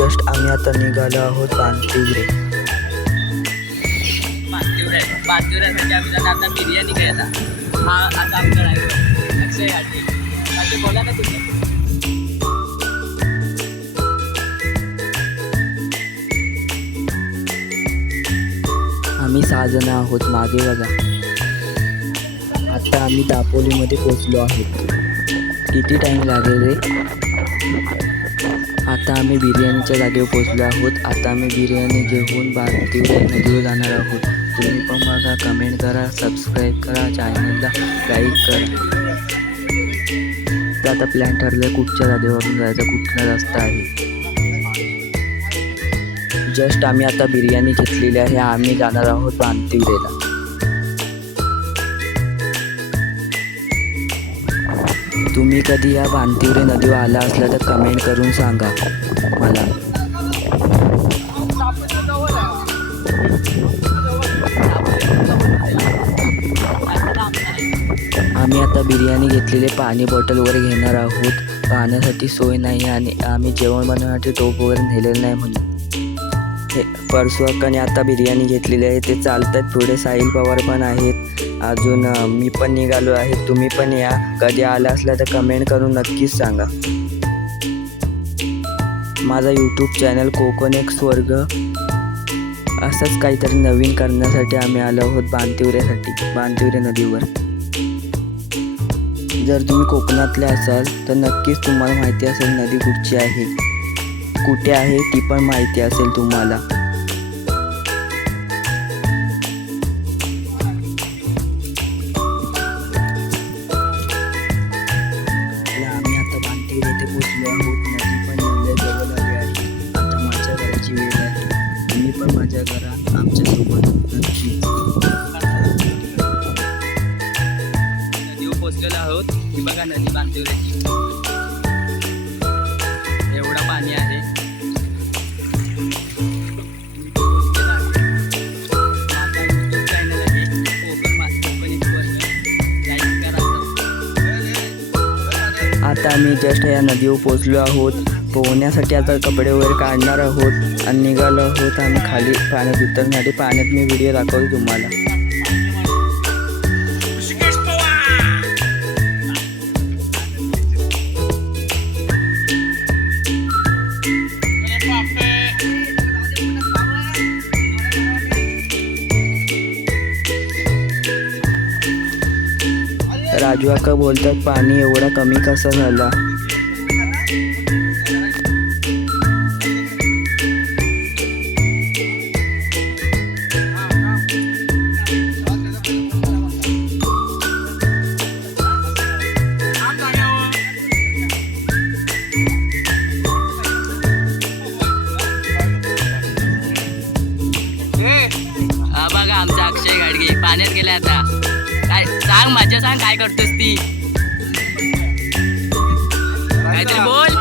Just आम्ही आता निघालो आहोत बांतिवरे. बांतिवऱ्यासाठी आम्ही आता बिर्याणी घ्यायला. हा आता आमचा ड्रायव्हर अक्षय घाटी. बाकी बोला ना तुम्ही. आम्ही 6 जण आहोत. मागे बघा. आता आम्ही दापोलीमध्ये पोचलो आहोत. किती टाईम लागेल रे. आता आम्ही बिर्याणीच्या जागेवर पोचलो आहोत. आता आम्ही बिर्याणी घेऊन बांतिवरे नदीवर जाणार आहोत. तुम्ही पण बघा, कमेंट करा, सबस्क्राईब करा, चॅनलला लाईक करा. तर आता प्लॅन ठरलं कुठच्या जागेवरून जायचा, कुठला रस्ता आहे. जस्ट आम्ही आता बिर्याणी घेतलेली आहे. आम्ही जाणार आहोत बांतिवरेला. तुम्ही कधी या बांतिवरे नदीवर आला असला तर कमेंट करून सांगा मला. आम्ही आता बिर्याणी घेतलेले पाणी बॉटल वगैरे घेणार आहोत. पाण्यासाठी सोय नाही आणि आम्ही जेवण बनवण्यासाठी टोप वगैरे नेलेलं नाही म्हणून. हे परसुअक्काने आता बिर्याणी घेतलेली आहे. ते चालतात पुढे. साहिल पवार पण आहेत. अजून मी पण निघालो आहे. तुम्ही पण या. कधी आला असला तर कमेंट करून नक्कीच सांगा. माझा यूट्यूब चॅनल कोकण एक स्वर्ग असंच काहीतरी नवीन करण्यासाठी आम्ही आलो आहोत बांतिवरे नदीवर. जर तुम्ही कोकणातले असाल तर नक्कीच तुम्हाला माहिती असेल नदी कुठची आहे, कुठे आहे ती पण माहिती असेल तुम्हाला. आम्ही आता बांतिवरे येथे पोचलो आहोत. नदी पण एवढ्या जवळ आली आहे. आता माझ्या घराची वेळ आहे. तुम्ही पण माझ्या घरात आमच्यासोबत नक्कीच. नदीवर पोचलेलो आहोत. ही बघा नदी बांतिवऱ्याची. एवढं पाणी आहे. आता आम्ही जस्ट या नदीवर पोचलो आहोत. पोहण्यासाठी आता कपडे वगैरे काढणार आहोत आणि निघालो आहोत आम्ही खाली पाण्यात उतरण्यासाठी. पाण्यात मी व्हिडिओ दाखवतो तुम्हाला. राजू काका बोलतात पाणी एवढा कमी कसा झाला. बघा आमचा अक्षय गाडगे पाण्यात गेला. आता काय सांग, मजा सांग, काय करतोस ती. काहीतरी बोल.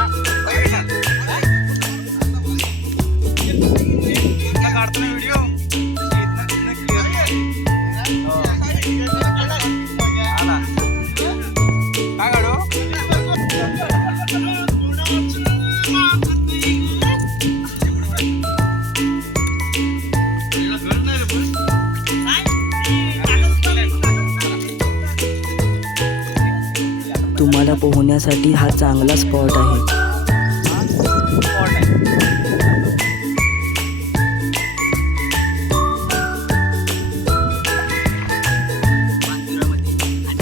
तुम्हाला पोहण्यासाठी हा चांगला स्पॉट आहे.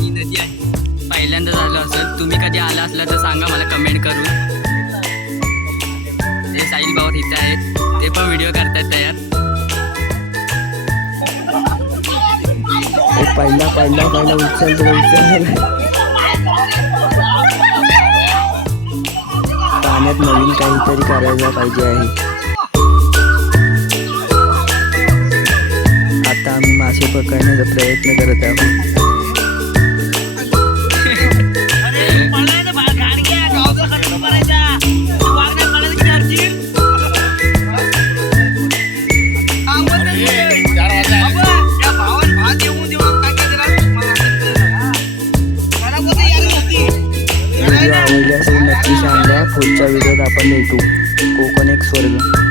नदी आहे. पहिल्यांदा झालं असेल. तुम्ही कधी आला असला तर सांगा मला कमेंट करून. ते साहिल भाऊ इथे आहेत. ते पण व्हिडिओ करतात तयार. पहिला उचल. पाण्यात नवीन काहीतरी करायला पाहिजे आहे. आता आम्ही मासे पकडण्याचा प्रयत्न करत आहोत. व्हिडिओ आवडले असेल नक्की सांगा. पुढच्या व्हिडिओत आपण भेटू. कोकण एक स्वर्ग. तुझं